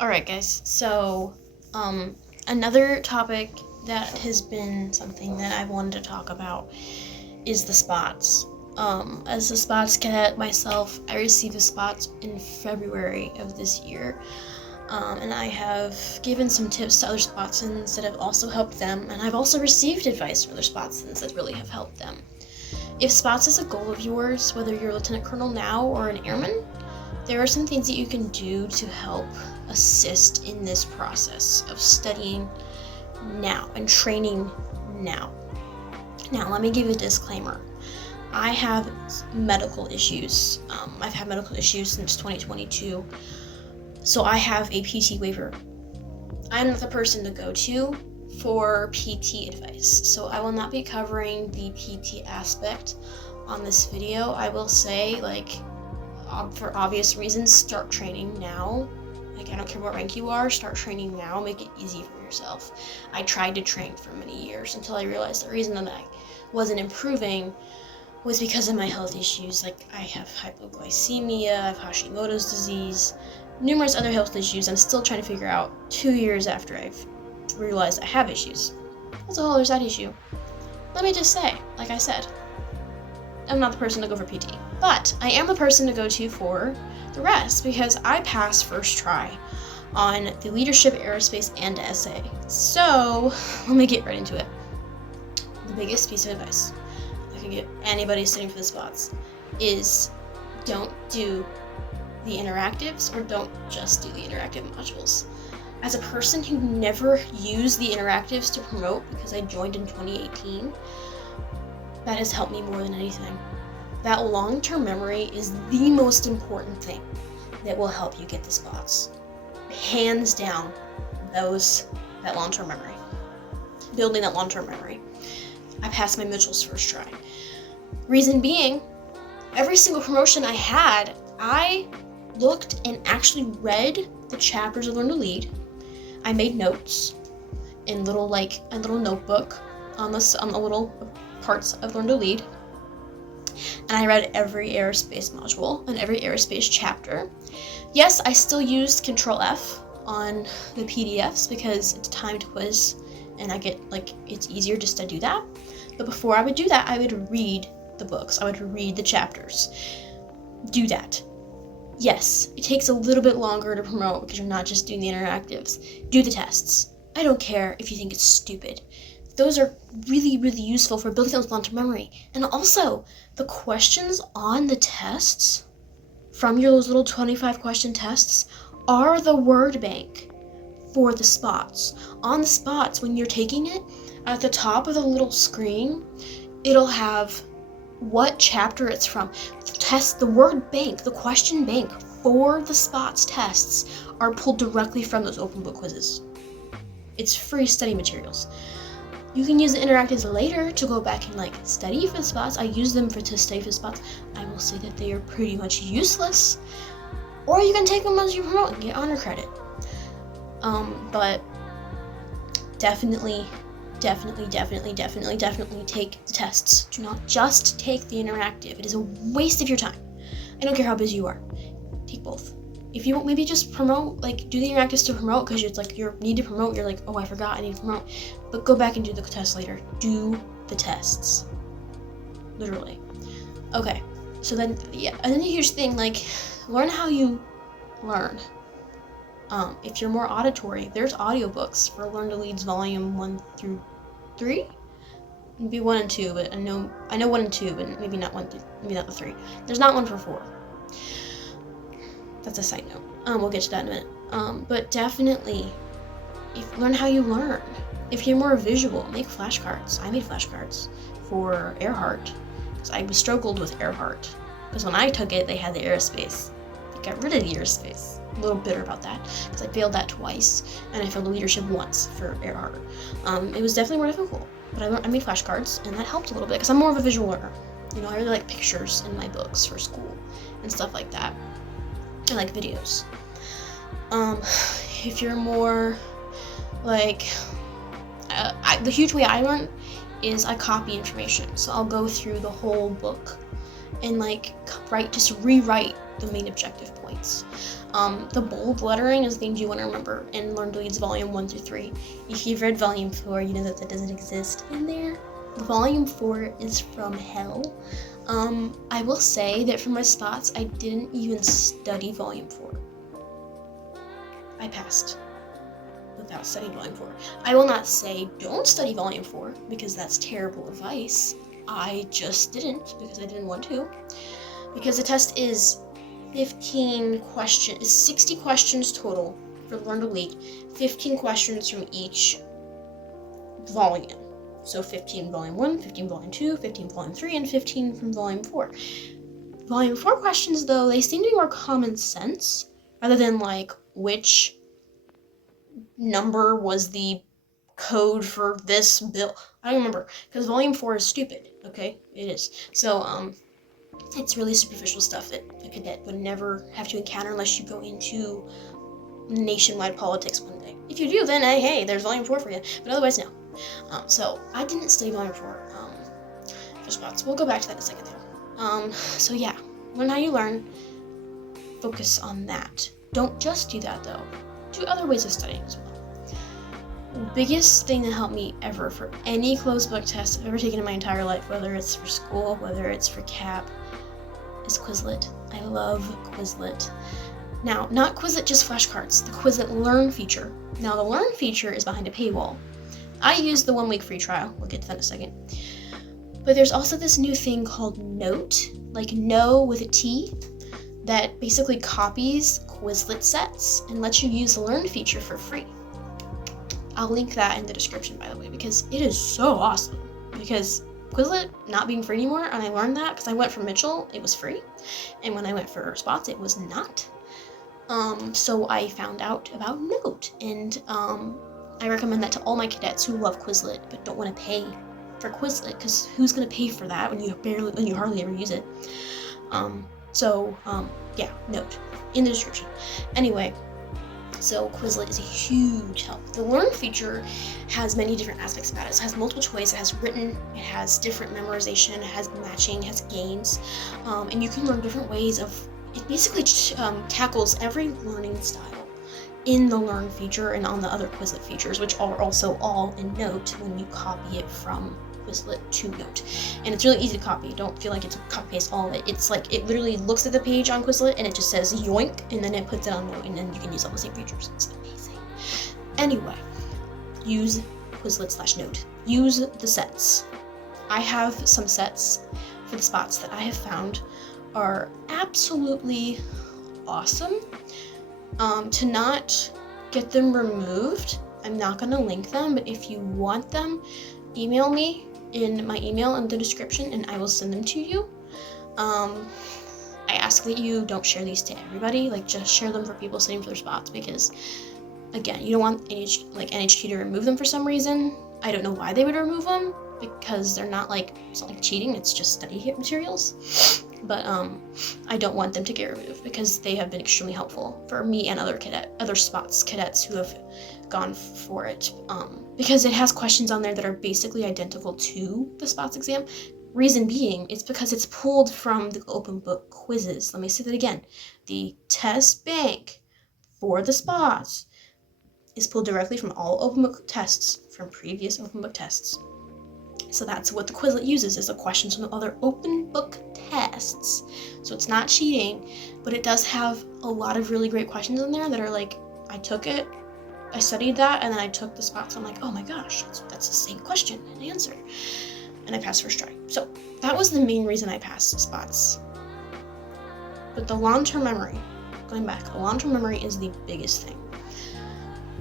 Alright, guys, so, another topic that has been something that I've wanted to talk about is the Spaatz. As a Spaatz cadet myself, I received a Spaatz in February of this year, and I have given some tips to other Spaatzens that have also helped them, and I've also received advice from other Spaatzens that really have helped them. If Spaatz is a goal of yours, whether you're a lieutenant colonel now or an airman, there are some things that you can do to help assist in this process of studying now and training now. Now, let me give you a disclaimer. I have medical issues. I've had medical issues since 2022, so I have a PT waiver. I'm not the person to go to for PT advice, so I will not be covering the PT aspect on this video. I will say, for obvious reasons, start training now. I don't care what rank you are, start training now, make it easy for yourself. I tried to train for many years until I realized the reason that I wasn't improving was because of my health issues. I have hypoglycemia, I have Hashimoto's disease, numerous other health issues I'm still trying to figure out 2 years after I've realized I have issues. That's a whole other side issue. Let me just say, like I said, I'm not the person to go for PT, but I am the person to go to for the rest because I passed first try on the leadership, aerospace, and essay. So let me get right into it. The biggest piece of advice I can give anybody sitting for the Spaatz is don't do the interactives, or don't just do the interactive modules. As a person who never used the interactives to promote because I joined in 2018, that has helped me more than anything. That long-term memory is the most important thing that will help you get the Spaatz. Hands down, that long-term memory. Building that long-term memory. I passed my Mitchell's first try. Reason being, every single promotion I had, I looked and actually read the chapters of Learn to Lead. I made notes in a little notebook on the little parts of Learn to Lead. And I read every aerospace module and every aerospace chapter. Yes, I still used Control F on the PDFs because it's a timed quiz and it's easier just to do that. But before I would do that, I would read the books. I would read the chapters. Do that. Yes, it takes a little bit longer to promote because you're not just doing the interactives. Do the tests. I don't care if you think it's stupid. Those are really, really useful for building those long-term memory. And also, the questions on the tests from those little 25 question tests are the word bank for the Spaatz. On the Spaatz, when you're taking it, at the top of the little screen, it'll have what chapter it's from. The word bank, the question bank for the Spaatz tests are pulled directly from those open book quizzes. It's free study materials. You can use the interactives later to go back and study for the Spaatz. I use them to study for the Spaatz. I will say that they are pretty much useless. Or you can take them as you promote and get honor credit. But definitely take the tests. Do not just take the interactive. It is a waste of your time. I don't care how busy you are. Take both. If you maybe just promote, do the interactives to promote because it's you need to promote, you're oh, I forgot, I need to promote. But go back and do the tests later. Do the tests. Literally. Okay, so then, yeah, and then the huge thing, learn how you learn. If you're more auditory, there's audiobooks for Learn to Leads Volume 1 through 3? Maybe 1 and 2, but I know 1 and 2, but maybe not the 3. There's not one for 4. That's a side note. We'll get to that in a minute. But definitely, learn how you learn. If you're more visual, make flashcards. I made flashcards for Earhart because I struggled with Earhart. Because when I took it, they had the aerospace. They got rid of the aerospace. A little bitter about that because I failed that twice and I failed leadership once for Earhart. It was definitely more difficult, but I made flashcards and that helped a little bit because I'm more of a visual learner. I really like pictures in my books for school and stuff like that. I like videos. If you're more the huge way I learn is I copy information. So I'll go through the whole book and rewrite the main objective points. The bold lettering is things you want to remember in Learn to Leads Volume 1 through 3. If you've read Volume 4, you know that doesn't exist in there. Volume 4 is from hell. I will say that for my Spaatz, I didn't even study Volume 4. I passed without studying Volume 4. I will not say don't study Volume 4, because that's terrible advice. I just didn't, because I didn't want to. Because the test is 15 questions, 60 questions total for Learn to Lead, 15 questions from each volume. So 15 Volume 1, 15 Volume 2, 15 Volume 3, and 15 from Volume 4. Volume 4 questions, though, they seem to be more common sense, rather than like which number was the code for this bill. I don't remember, because Volume 4 is stupid, okay? It is. So, it's really superficial stuff that a cadet would never have to encounter unless you go into nationwide politics one day. If you do, then hey, there's Volume 4 for you, but otherwise, no. So, I didn't study Volume 4 for Spaatz. We'll go back to that in a second, though. So yeah, learn how you learn. Focus on that. Don't just do that, though. Do other ways of studying as well. The biggest thing that helped me ever for any closed book test I've ever taken in my entire life, whether it's for school, whether it's for CAP, is Quizlet. I love Quizlet. Now, not Quizlet just flashcards, the Quizlet Learn feature. Now, the Learn feature is behind a paywall. I used the 1-week free trial. We'll get to that in a second. But there's also this new thing called Note, like no with a T, that basically copies Quizlet sets and lets you use the Learn feature for free. I'll link that in the description, by the way, because it is so awesome. Because Quizlet not being free anymore, and I learned that because I went for Mitchell, it was free, and when I went for Spaatz, it was not. So I found out about Note, and I recommend that to all my cadets who love Quizlet but don't want to pay for Quizlet, because who's going to pay for that when you hardly ever use it? Yeah, Note in the description. Anyway, so Quizlet is a huge help. The Learn feature has many different aspects about it. It has multiple choice, it has written, it has different memorization, it has matching, it has games, and you can learn different ways of. It basically tackles every learning style in the Learn feature and on the other Quizlet features, which are also all in Note when you copy it from Quizlet to Note. And it's really easy to copy. Don't feel like it's a copy paste all of it. It's like it literally looks at the page on Quizlet and it just says yoink, and then it puts it on Note, and then you can use all the same features. It's amazing. Anyway, use Quizlet/Note. Use the sets. I have some sets for the Spaatz that I have found are absolutely awesome. To not get them removed, I'm not going to link them, but if you want them, email me in my email in the description and I will send them to you. I ask that you don't share these to everybody, like just share them for people sitting for their Spaatz, because again, you don't want NHQ to remove them for some reason. I don't know why they would remove them, because they're not like, it's not like cheating, it's just study materials. But I don't want them to get removed because they have been extremely helpful for me and other Spaatz cadets who have gone for it. Because it has questions on there that are basically identical to the Spaatz exam. Reason being, it's because it's pulled from the open book quizzes. Let me say that again. The test bank for the Spaatz is pulled directly from all open book tests from previous open book tests. So that's what the Quizlet uses, is the questions from the other open book tests. So it's not cheating, but it does have a lot of really great questions in there that are like, I took it, I studied that, and then I took the Spaatz. I'm like, oh my gosh, that's the same question and answer. And I passed first try. So that was the main reason I passed Spaatz. But the long-term memory, going back, the long-term memory is the biggest thing.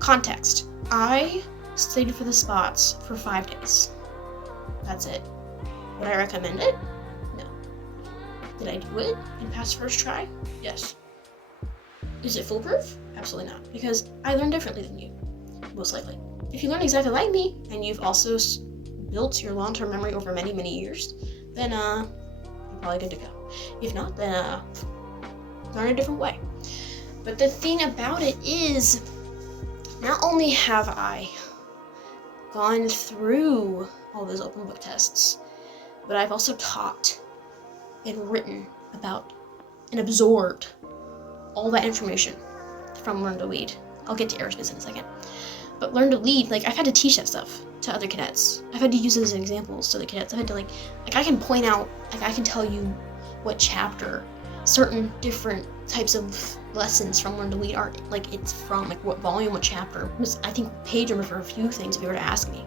Context. I studied for the Spaatz for 5 days. That's it. Would I recommend it? No. Did I do it and pass first try? Yes. Is it foolproof? Absolutely not, because I learn differently than you, most likely. If you learn exactly like me, and you've also built your long-term memory over many, many years, then you're probably good to go. If not, then learn a different way. But the thing about it is, not only have I gone through all those open book tests, but I've also taught and written about and absorbed all that information from Learn to Lead. I'll get to aerospace in a second. But Learn to Lead, like, I've had to teach that stuff to other cadets. I've had to use it as examples to the cadets. I've had to, like I can point out, like, I can tell you what chapter certain different types of lessons from Learn to Lead are, like, it's from, like, what volume, what chapter. I think page number for a few things if you were to ask me.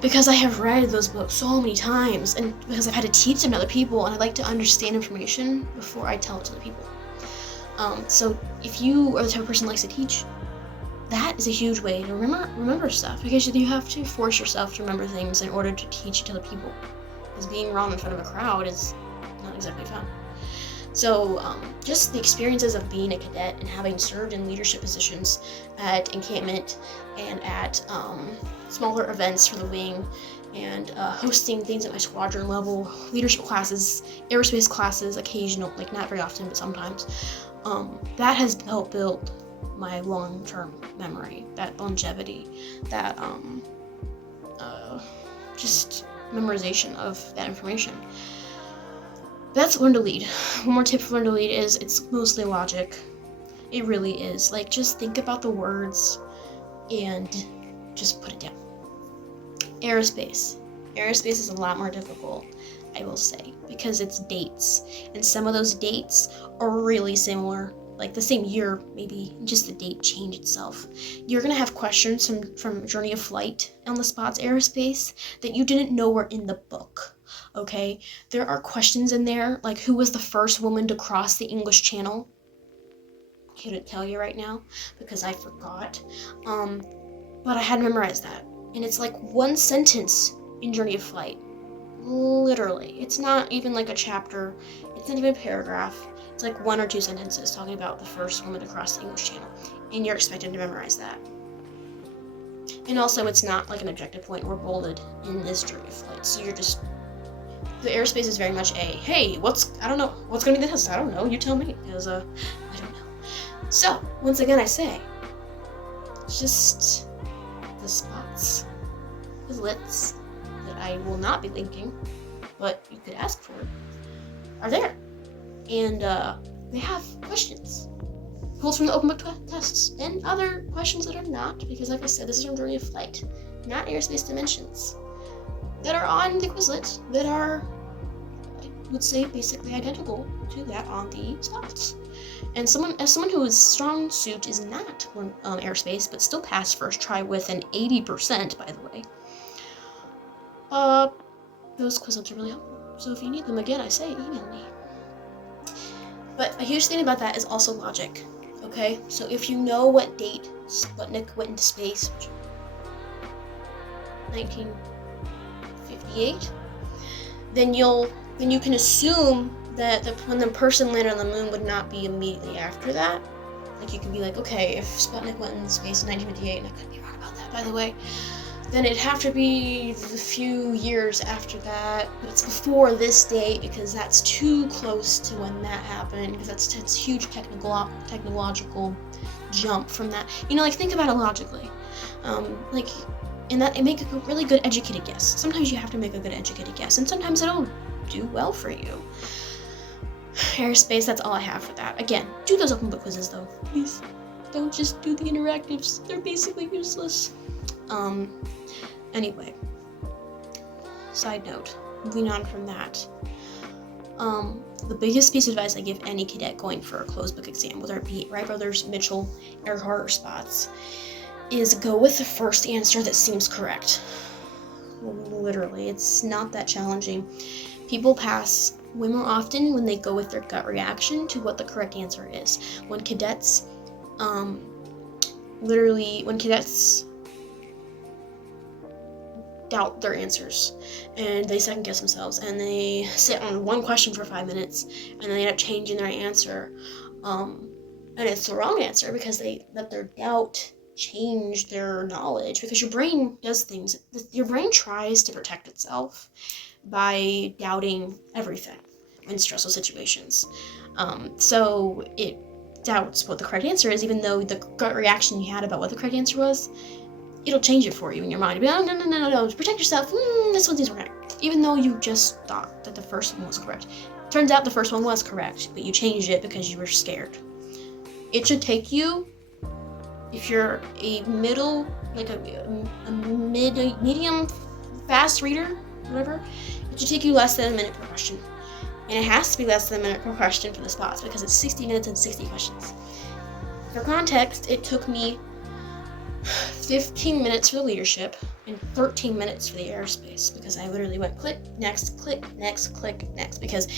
Because I have read those books so many times, and because I've had to teach them to other people, and I like to understand information before I tell it to the people. So if you are the type of person that likes to teach, that is a huge way to remember stuff, because you have to force yourself to remember things in order to teach it to other people. Because being wrong in front of a crowd is not exactly fun. So just the experiences of being a cadet and having served in leadership positions at encampment and at smaller events for the wing, and hosting things at my squadron level, leadership classes, aerospace classes, occasional, like not very often, but sometimes, that has helped build my long-term memory, that longevity, that just memorization of that information. That's Learn to Lead. One more tip for Learn to Lead is it's mostly logic. It really is. Like, just think about the words and just put it down. Aerospace. Aerospace is a lot more difficult, I will say, because it's dates. And some of those dates are really similar. Like the same year, maybe, just the date change itself. You're gonna have questions from Journey of Flight on the Spaatz Aerospace that you didn't know were in the book. Okay, there are questions in there like who was the first woman to cross the English Channel. Couldn't tell you right now because I forgot. But I had memorized that, and it's like one sentence in Journey of Flight. Literally, it's not even like a chapter. It's not even a paragraph. It's like 1 or 2 sentences talking about the first woman to cross the English Channel, and you're expected to memorize that. And also, it's not like an objective point or bolded in this Journey of Flight, so you're just. The aerospace is very much a, hey, I don't know, what's going to be the test? I don't know, you tell me, because, I don't know. So, once again, I say, just the spots, Quizlets, that I will not be linking, but you could ask for, are there. And, they have questions. Pulls from the open book tests, and other questions that are not, because like I said, this is from Journey of Flight, not Aerospace Dimensions, that are on the Quizlet that are, I would say, basically identical to that on the Spaatz. And as someone whose strong suit is not aerospace, but still passed first try with an 80%, by the way, those Quizlets are really helpful. So if you need them again, I say email me. But a huge thing about that is also logic. Okay, so if you know what date Sputnik went into space, 1958, then you can assume that when the person landed on the moon would not be immediately after that. Like, you can be like, okay, if Sputnik went into space in 1958, and I could be wrong about that, by the way, then it'd have to be a few years after that, but it's before this date because that's too close to when that happened, because that's a huge technological jump from that. You know, like, think about it logically. And that it make a really good educated guess. Sometimes you have to make a good educated guess, and sometimes it'll do well for you. Aerospace, that's all I have for that. Again, do those open book quizzes though. Please don't just do the interactives. They're basically useless. Anyway. Side note, moving on from that. The biggest piece of advice I give any cadet going for a closed book exam, whether it be Wright Brothers, Mitchell, Earhart, or Spaatz, is go with the first answer that seems correct. Literally, it's not that challenging. People pass way more often when they go with their gut reaction to what the correct answer is. When cadets, doubt their answers and they second guess themselves and they sit on one question for 5 minutes and then they end up changing their answer, and it's the wrong answer because they let their doubt change their knowledge, because your brain does things. Your brain tries to protect itself by doubting everything in stressful situations. So it doubts what the correct answer is, even though the gut reaction you had about what the correct answer was, it'll change it for you in your mind. It'll be, oh, no, protect yourself. This one seems correct. Even though you just thought that the first one was correct. Turns out the first one was correct, but you changed it because you were scared. It should take you, if you're a middle, like a medium fast reader, whatever, it should take you less than a minute per question. And it has to be less than a minute per question for the Spaatz because it's 60 minutes and 60 questions. For context, it took me 15 minutes for the leadership and 13 minutes for the aerospace because I literally went click, next, because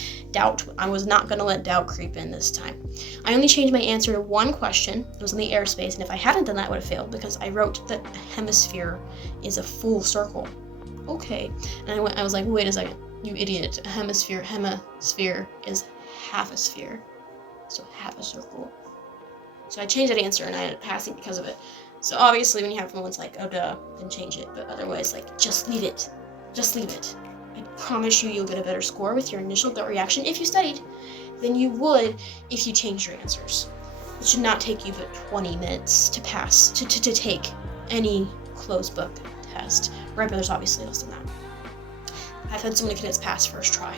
I was not going to let doubt creep in this time. I only changed my answer to one question. It was on the aerospace, and if I hadn't done that, I would have failed because I wrote that a hemisphere is a full circle. Okay. And I was like, wait a second, you idiot. A hemisphere is half a sphere. So half a circle. So I changed that answer and I ended up passing because of it. So obviously when you have moments like, oh duh, then change it. But otherwise, like, just leave it. Just leave it. I promise you'll get a better score with your initial gut reaction if you studied than you would if you changed your answers. It should not take you but 20 minutes to pass, to take any closed book test. Right, but there's obviously less than that. I've had so many kids pass first try,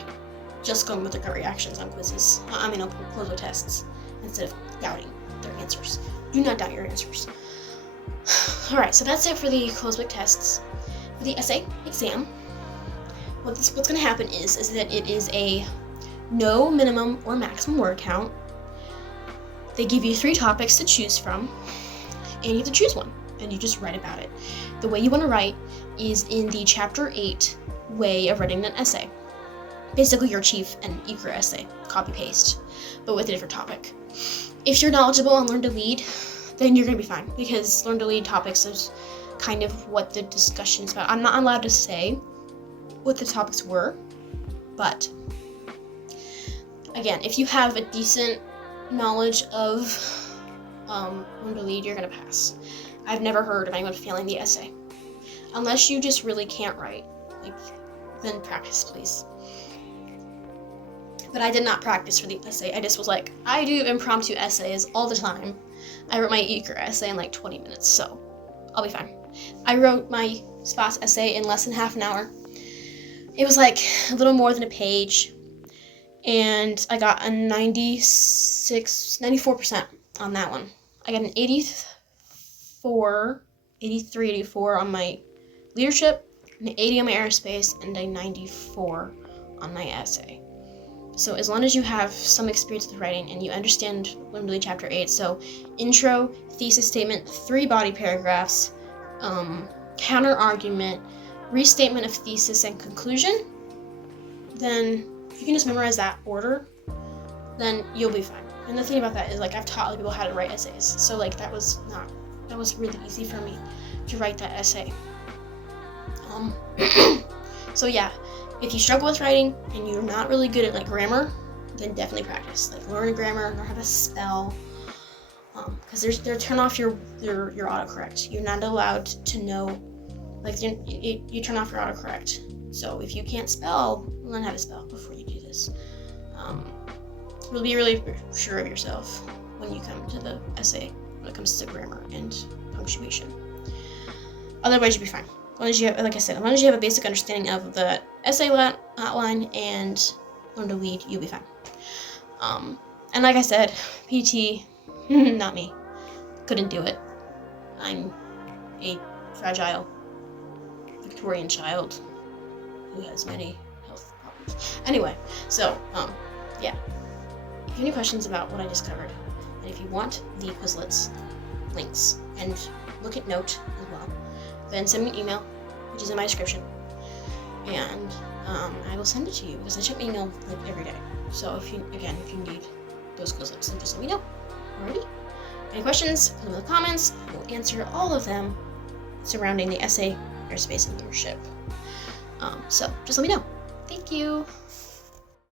just going with their gut reactions on quizzes. Closed book tests, instead of doubting their answers. Do not doubt your answers. Alright, so that's it for the closed book tests. For the essay exam, what's going to happen is that it is a no minimum or maximum word count. They give you 3 topics to choose from, and you have to choose one, and you just write about it. The way you want to write is in the chapter 8 way of writing an essay. Basically your chief and eager essay, copy-paste, but with a different topic. If you're knowledgeable on Learn to Lead, then you're going to be fine, because Learn to Lead topics is kind of what the discussion is about. I'm not allowed to say what the topics were, but again, if you have a decent knowledge of Learn to Lead, you're going to pass. I've never heard of anyone failing the essay. Unless you just really can't write, then practice, please. But I did not practice for the essay. I just was like, I do impromptu essays all the time. I wrote my eager essay in like 20 minutes, so I'll be fine. I wrote my Spaatz essay in less than half an hour. It was like a little more than a page, and I got a 94% on that one. I got an 84 on my leadership, an 80 on my aerospace, and a 94 on my essay. So as long as you have some experience with writing and you understand Learn to Lead Chapter 8, so intro, thesis statement, 3 body paragraphs, counter-argument, restatement of thesis, and conclusion, then if you can just memorize that order, then you'll be fine. And the thing about that is, like, I've taught other people how to write essays, so like that was really easy for me to write that essay. So yeah. If you struggle with writing and you're not really good at like grammar, then definitely practice. Like learn grammar, learn how to spell, because they're turn off your autocorrect. You're not allowed to know, like you turn off your autocorrect. So if you can't spell, learn how to spell before you do this. You'll be really sure of yourself when you come to the essay when it comes to grammar and punctuation. Otherwise, you'll be fine. As long as you have, like I said, as long as you have a basic understanding of the essay outline and Learn to Lead, you'll be fine. And like I said, PT, not me. Couldn't do it. I'm a fragile Victorian child who has many health problems. Anyway, so, yeah. If you have any questions about what I just covered, and if you want the Quizlets links and look at Note as well, then send me an email, which is in my description, and I will send it to you because I check my email like every day. So if you need those Quizlets, then just let me know. Alrighty? Any questions? Put them in the comments. I will answer all of them surrounding the essay, aerospace, and leadership. So just let me know. Thank you.